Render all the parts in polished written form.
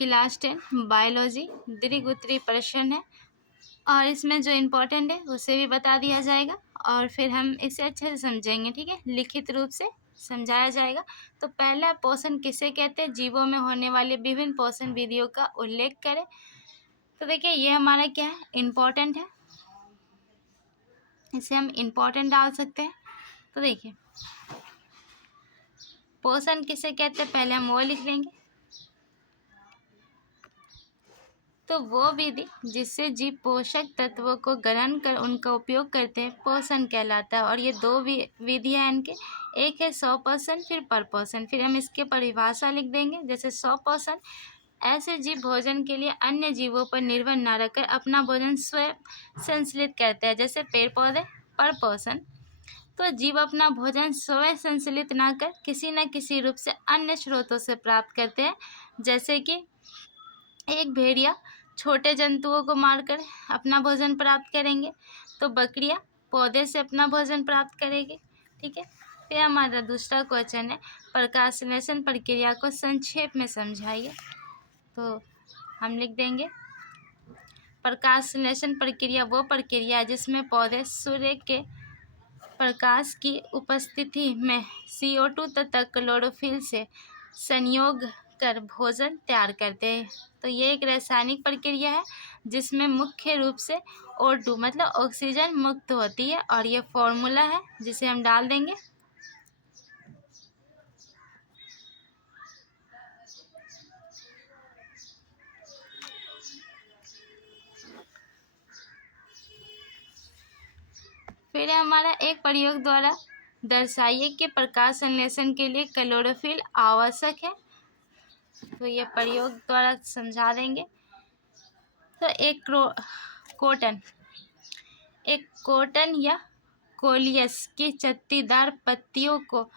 Class 10 biology दीर्घ-उत्तरीय प्रश्न है और इसमें जो इम्पोर्टेंट है उसे भी बता दिया जाएगा और फिर हम इसे अच्छे से समझेंगे। ठीक है, लिखित रूप से समझाया जाएगा। तो पहला पोषण किसे कहते हैं? जीवों में होने वाले विभिन्न पोषण विधियों का उल्लेख करें। तो देखिए ये हमारा क्या है, इम्पोर्टेंट है, इसे हम इम्पोर्टेंट डाल सकते हैं। तो देखिए पोषण किसे कहते हैं, पहले हम वो लिख लेंगे। तो वो विधि जिससे जीव पोषक तत्वों को ग्रहण कर उनका उपयोग करते हैं पोषण कहलाता है। और ये दो विधियाँ हैं इनके, एक है स्वपोषण फिर परपोषण। फिर हम इसके परिभाषा लिख देंगे। जैसे स्वपोषण, ऐसे जीव भोजन के लिए अन्य जीवों पर निर्भर न रहकर अपना भोजन स्वयं संश्लेषित करते हैं, जैसे पेड़ पौधे। परपोषण, तो जीव अपना भोजन स्वयं संश्लेषित न कर किसी न किसी रूप से अन्य स्रोतों से प्राप्त करते हैं, जैसे कि एक भेड़िया छोटे जंतुओं को मारकर अपना भोजन प्राप्त करेंगे, तो बकरियां पौधे से अपना भोजन प्राप्त करेगी। ठीक है, फिर हमारा दूसरा क्वेश्चन है प्रकाश संश्लेषण प्रक्रिया को संक्षेप में समझाइए। तो हम लिख देंगे प्रकाश संश्लेषण प्रक्रिया वो प्रक्रिया है जिसमें पौधे सूर्य के प्रकाश की उपस्थिति में CO2 तथा क्लोरोफिल से संयोग कर भोजन तैयार करते हैं। तो ये एक रासायनिक प्रक्रिया है जिसमें मुख्य रूप से O2 मतलब ऑक्सीजन मुक्त होती है। और ये फॉर्मूला है जिसे हम डाल देंगे। फिर हमारा एक प्रयोग द्वारा दर्शाइए कि प्रकाश संश्लेषण के लिए क्लोरोफिल आवश्यक है। तो ये प्रयोग द्वारा समझा देंगे। तो एक कॉटन या कोलियस की चत्तीदार पत्तियों को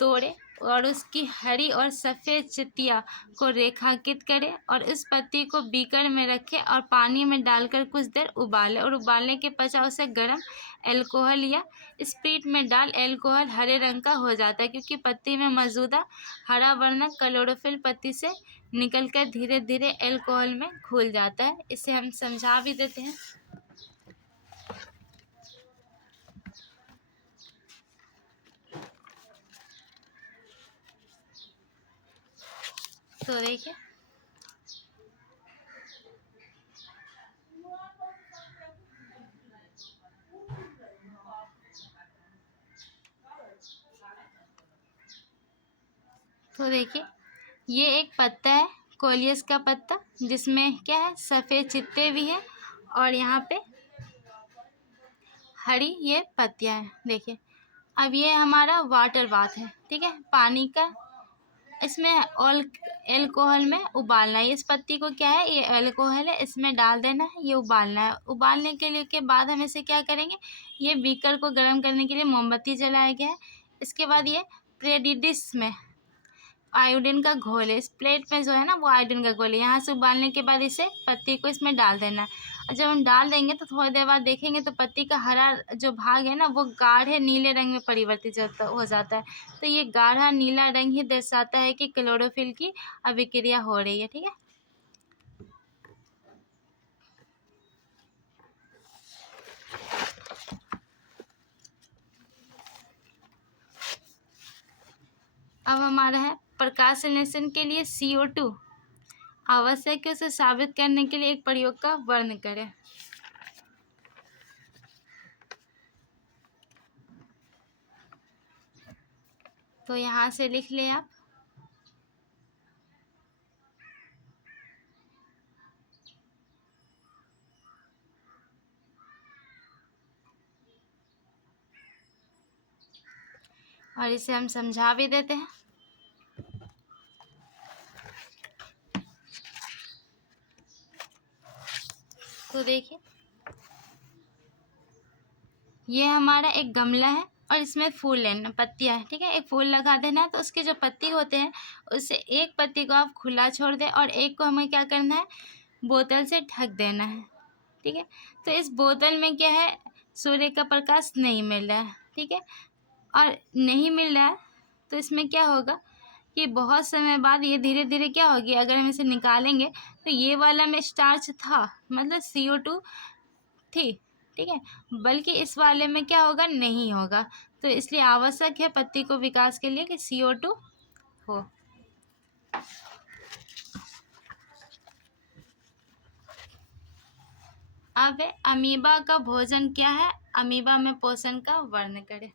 तोड़े और उसकी हरी और सफ़ेद चत्तियों को रेखांकित करें और उस पत्ती को बीकर में रखें और पानी में डालकर कुछ देर उबालें और उबालने के पश्चात उसे गर्म अल्कोहल या स्प्रिट में डाल अल्कोहल हरे रंग का हो जाता है, क्योंकि पत्ती में मौजूदा हरा वर्णक क्लोरोफिल पत्ती से निकलकर धीरे धीरे अल्कोहल में घुल जाता है। इसे हम समझा भी देते हैं। तो देखिए ये एक पत्ता है कोलियस का पत्ता, जिसमें क्या है सफ़ेद चित्ते भी हैं और यहाँ पे हरी ये पत्तियाँ हैं। देखिए अब ये हमारा वाटर बाथ है। ठीक है, पानी का इसमें अल्कोहल में उबालना है। इस पत्ती को क्या है, ये अल्कोहल है, इसमें डाल देना है, ये उबालना है। उबालने के लिए के बाद हम इसे क्या करेंगे, ये बीकर को गर्म करने के लिए मोमबत्ती जलाया गया है। इसके बाद ये प्रेडिडिस में आयोडीन का घोल है। इस प्लेट में जो है ना वो आयोडीन का घोल है। यहाँ से उबालने के बाद इसे पत्ती को इसमें डाल देना है। और जब हम डाल देंगे तो थोड़ी देर बाद देखेंगे तो पत्ती का हरा जो भाग है ना वो गाढ़े नीले रंग में परिवर्तित हो जाता है। तो ये गाढ़ा नीला रंग ही दर्शाता है कि क्लोरोफिल की अभिक्रिया हो रही है। ठीक है, अब हमारा है प्रकाश संश्लेषण के लिए CO2 आवश्यक है, उसे साबित करने के लिए एक प्रयोग का वर्णन करें। तो यहाँ से लिख लें आप। और इसे हम समझा भी देते हैं। तो देखिए ये हमारा एक गमला है और इसमें फूल लेना, पत्तियाँ है। ठीक है, एक फूल लगा देना है। तो उसके जो पत्ती होते हैं उससे एक पत्ती को आप खुला छोड़ दें और एक को हमें क्या करना है, बोतल से ढक देना है। ठीक है, तो इस बोतल में क्या है, सूर्य का प्रकाश नहीं मिल रहा है। ठीक है, और नहीं मिल रहा है तो इसमें क्या होगा कि बहुत समय बाद ये धीरे धीरे क्या होगी, अगर हम इसे निकालेंगे तो ये वाला में स्टार्च था, मतलब CO2 थी, ठीक है, बल्कि इस वाले में क्या होगा, नहीं होगा। तो इसलिए आवश्यक है पत्ती को विकास के लिए कि CO2 हो। अब अमीबा का भोजन क्या है, अमीबा में पोषण का वर्णन करें।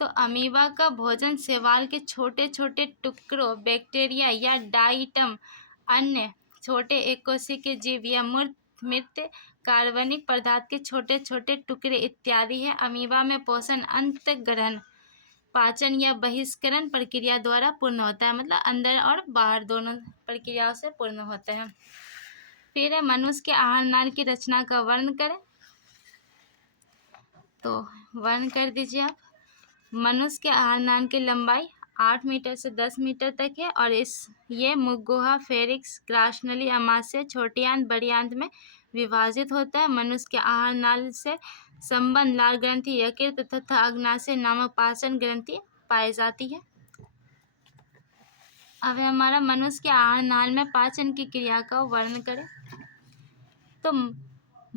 तो अमीबा का भोजन शैवाल के छोटे छोटे टुकड़ों, बैक्टीरिया या डाइटम, अन्य छोटे एकोशिकीय जीव या मृत कार्बनिक पदार्थ के छोटे छोटे टुकड़े इत्यादि है। अमीबा में पोषण अंतःग्रहण, पाचन या बहिष्करण प्रक्रिया द्वारा पूर्ण होता है, मतलब अंदर और बाहर दोनों प्रक्रियाओं से पूर्ण होता है। फिर है मनुष्य के आहार नाल की रचना का वर्णन करें। तो वर्णन कर दीजिए आप। मनुष्य के आहार नाल की लंबाई 8 मीटर से 10 मीटर तक है और ये मुख-गुहा, फेरिक्स, ग्रासनली, अमाशय, छोटी आंत, बड़ी आंत में विभाजित होता है। मनुष्य के आहार नाल से संबंध लाल ग्रंथि, यकृत तथा अग्नाशय नामक पाचन ग्रंथि पाई जाती है। अब हमारा मनुष्य के आहार नाल में पाचन की क्रिया का वर्णन करें। तो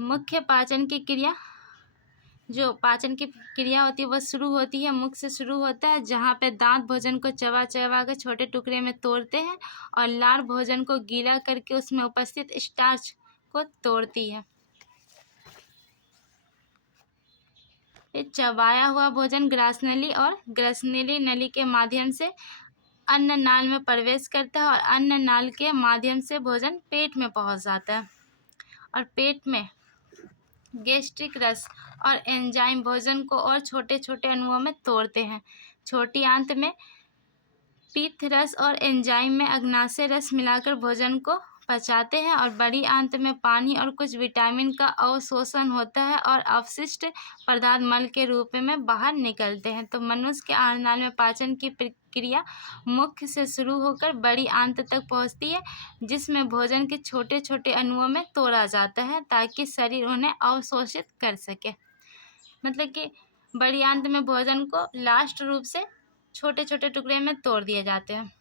मुख्य पाचन की क्रिया, जो पाचन की क्रिया होती है वह शुरू होती है, मुख से शुरू होता है, जहाँ पे दांत भोजन को चबा चबा कर छोटे टुकड़े में तोड़ते हैं और लार भोजन को गीला करके उसमें उपस्थित स्टार्च को तोड़ती है। फिर चबाया हुआ भोजन ग्रासनली और ग्रसनली नली के माध्यम से अन्न नाल में प्रवेश करता है और अन्न नाल के माध्यम से भोजन पेट में पहुंच जाता है और पेट में गैस्ट्रिक रस और एंजाइम भोजन को और छोटे छोटे अणुओं में तोड़ते हैं। छोटी आंत में पित्त रस और एंजाइम में अग्नाशय रस मिलाकर भोजन को पचाते हैं और बड़ी आंत में पानी और कुछ विटामिन का अवशोषण होता है और अवशिष्ट पदार्थ मल के रूप में बाहर निकलते हैं। तो मनुष्य के आहार नाल में पाचन की प्रक्रिया मुख्य से शुरू होकर बड़ी आंत तक पहुंचती है, जिसमें भोजन के छोटे छोटे अणुओं में तोड़ा जाता है ताकि शरीर उन्हें अवशोषित कर सके। मतलब कि बड़ी आंत में भोजन को लास्ट रूप से छोटे छोटे टुकड़े में तोड़ दिए जाते हैं।